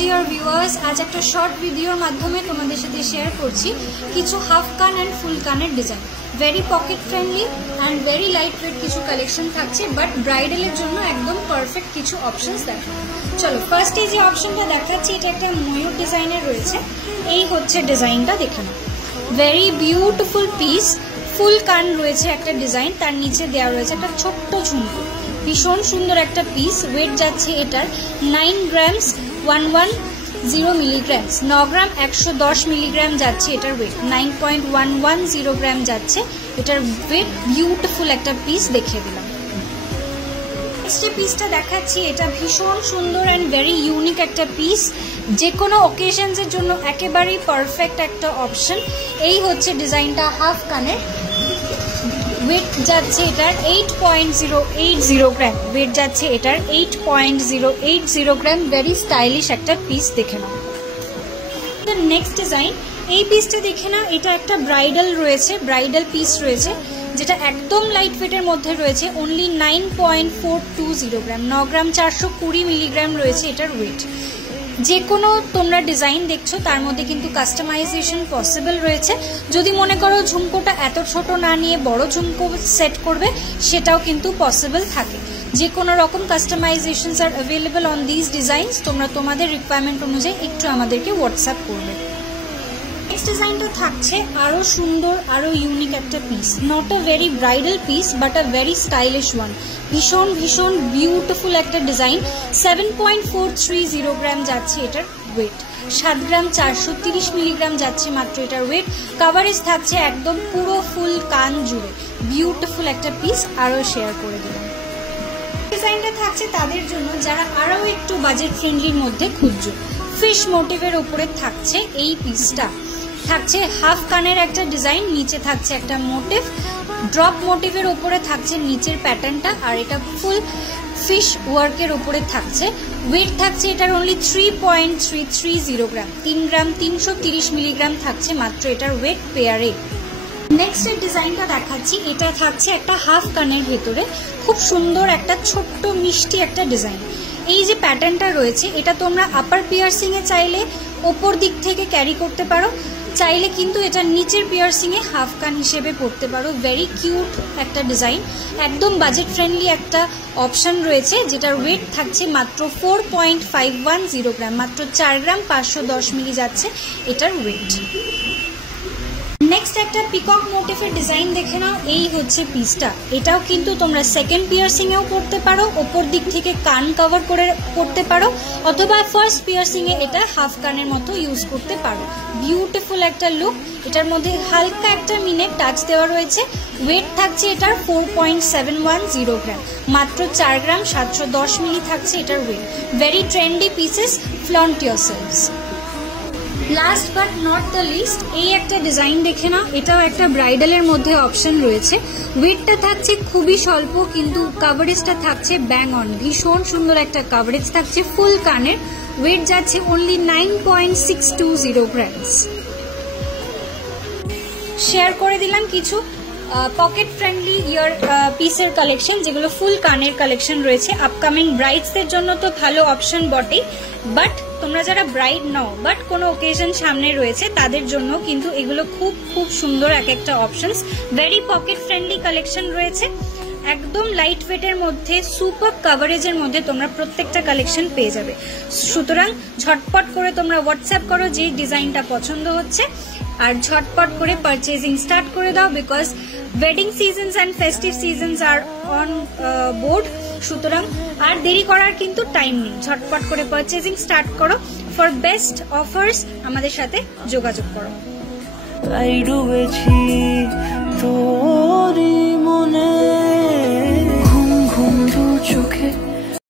Dear viewers, আজ একটা short ভিডিওর মাধ্যমে তোমাদের সাথে শেয়ার করছি কিছু হাফ কান অ্যান্ড ফুল কানের design. Very pocket friendly and very light weight কিছু কালেকশন থাকছে, বাট ব্রাইডালের জন্য একদম পারফেক্ট কিছু অপশনস দেখো। চলো, ফার্স্টে যে অপশনটা দেখাচ্ছি এটা একটা ময়ূর ডিজাইনের রয়েছে। এই হচ্ছে ডিজাইনটা, দেখে নাও। ভেরি বিউটিফুল পিস, ফুল কান রয়েছে একটা ডিজাইন, তার নিচে দেওয়া রয়েছে একটা ছোট্ট ঝুমকো। ভীষণ সুন্দর একটা পিস। ওয়েট যাচ্ছে এটার 9 গ্রামস 110 মিলিগ্রামস, 9 গ্রাম 110 মিলিগ্রাম যাচ্ছে এটার ওয়েট। 9.110 গ্রাম যাচ্ছে এটার ওয়েট। বিউটিফুল একটা পিস দেখিয়ে দিলাম। নেক্সট পিসটা দেখাচ্ছি, এটা ভীষণ সুন্দর অ্যান্ড ভেরি ইউনিক একটা পিস, যে কোনো অকেশনসের জন্য একেবারেই পারফেক্ট একটা অপশন। এই হচ্ছে ডিজাইনটা হাফ কানের। ওয়েট যাচ্ছে এটার 8.080 গ্রাম। ওয়েট যাচ্ছে এটার 8.080 গ্রাম। ভেরি স্টাইলিশ একটা পিস, দেখে নাও। নেক্সট ডিজাইন, এই পিসটা দেখে নাও। এটা একটা ব্রাইডাল রয়েছে, ব্রাইডাল পিস রয়েছে, যেটা একদম লাইট ওয়েটের মধ্যে রয়েছে। অনলি 9.420 গ্রাম, 9 গ্রাম 420 মিলিগ্রাম রয়েছে এটার ওয়েট। যে কোনো তোমরা ডিজাইন দেখছো তার মধ্যে কিন্তু কাস্টমাইজেশন পসিবল রয়েছে। যদি মনে করো ঝুমকোটা এত ছোট না নিয়ে বড় ঝুমকো সেট করবে, সেটাও কিন্তু পসিবল থাকে। যে কোনো রকম customisations are available on this designs. তোমরা তোমাদের রিকোয়ারমেন্ট অনুযায়ী একটু আমাদেরকে হোয়াটসঅ্যাপ করবে। নেক্সট ডিজাইনটা থাকছে আরো সুন্দর, আরো ইউনিক একটা piece. Not a very bridal piece, but a very stylish one. ভীষণ ভীষণ বিউটিফুল একটা ডিজাইন। 7.430 গ্রাম যাচ্ছে এটার ওয়েট। 7 গ্রাম 430 মিলিগ্রাম যাচ্ছে মাত্র এটার ওয়েট। কাভারেজ থাকছে একদম পুরো ফুল কান জুড়ে। বিউটিফুল একটা পিস, আরো শেয়ার করে দিলাম। ডিজাইনটা থাকছে তাদের জন্য যারা আরো একটু বাজেট ফ্রেন্ডলির মধ্যে খুঁজছো। ফিশ মোটিভের উপরে থাকছে এই পিসটা। থাকছে হাফ কানের একটা ডিজাইন, নিচে থাকছে একটা মোটিভ। ড্রপ মোটিভের উপরে থাকছে নিচের প্যাটার্নটা, আর এটা ফুল ফিশ ওয়ার্কের উপরে থাকছে। ওয়েট থাকছে এটার অনলি 3.330 গ্রাম। 3 গ্রাম 330 মিলিগ্রাম থাকছে মাত্র এটার ওয়েট পেয়ারে। নেক্সট ডিজাইনটা দেখাচ্ছি, এটা থাকছে একটা হাফ কানের ভেতরে। খুব সুন্দর একটা ছোট্ট মিষ্টি একটা ডিজাইন। এই যে প্যাটার্নটা রয়েছে, এটা তোমরা আপার পিয়ার্সিং এ চাইলে ওপর দিক থেকে ক্যারি করতে পারো, চাইলে কিন্তু এটা নিচের পিয়ার্সিং এ হাফ কান হিসেবে পড়তে পারো। ভেরি কিউট একটা ডিজাইন, একদম বাজেট ফ্রেন্ডলি একটা অপশন রয়েছে, যেটার ওয়েট থাকছে মাত্র 4.510 গ্রাম। মাত্র 4 গ্রাম 510 মিলি যাচ্ছে এটার ওয়েট। নেক্সট একটা পিকক মোটিভের ডিজাইন দেখে নাও। এই হচ্ছে পিসটা। এটাও কিন্তু তোমরা সেকেন্ড পিয়ার্সিং এও করতে পারো, ওপর দিক থেকে কান কভার করে করতে পারো, অথবা ফার্স্ট পিয়ার্সিং এ এটা হাফ কানের মতো ইউজ করতে পারো। বিউটিফুল একটা লুক। এটার মধ্যে হালকা একটা মিনের টাচ দেওয়া রয়েছে। ওয়েট থাকছে এটার 4.710 গ্রাম। মাত্র 4 গ্রাম 710 মিলি থাকছে এটার weight. Very trendy pieces, flaunt yourselves. Last but not the least, এই একটা ডিজাইন দেখে নাও। এটাও একটা ব্রাইডালের মধ্যে অপশন রয়েছে। ওয়েটটা থাকছে খুবই স্বল্প, কিন্তু কাভারেজটা থাকছে ব্যাং অন। ভীষণ সুন্দর একটা কাভারেজ থাকছে ফুল কানের। ওয়েট যাচ্ছে অনলি 9.620 গ্রামস। শেয়ার করে দিলাম কিছু পকেট ফ্রেন্ডলি ইয়ার পিসের কালেকশন, যেগুলো ফুল কানের কালেকশন রয়েছে। আপকামিং ব্রাইডসদের জন্য তো ভালো অপশন বটেই, বাট তোমরা যারা ব্রাইড নাও বাট কোনো ওকেশন সামনে রয়েছে, তাদের জন্য কিন্তু এগুলো খুব খুব সুন্দর এক একটা options. Very pocket friendly collection রয়েছে, একদম লাইট ওয়েটের মধ্যে, সুপার কাভারেজের মধ্যে তোমরা প্রত্যেকটা কালেকশন পেয়ে যাবে। সুতরাং ঝটপট করে তোমরা হোয়াটসঅ্যাপ করো যে ডিজাইনটা পছন্দ হচ্ছে, আর ঝটপট করে পারচেজিং স্টার্ট করে দাও, because wedding seasons and festive seasons are on board. সুতরাং আর দেরি করার কিন্তু টাইম নেই, ঝটপট করে পারচেজিং স্টার্ট করো। ফর বেস্ট অফার্স আমাদের সাথে যোগাযোগ করো।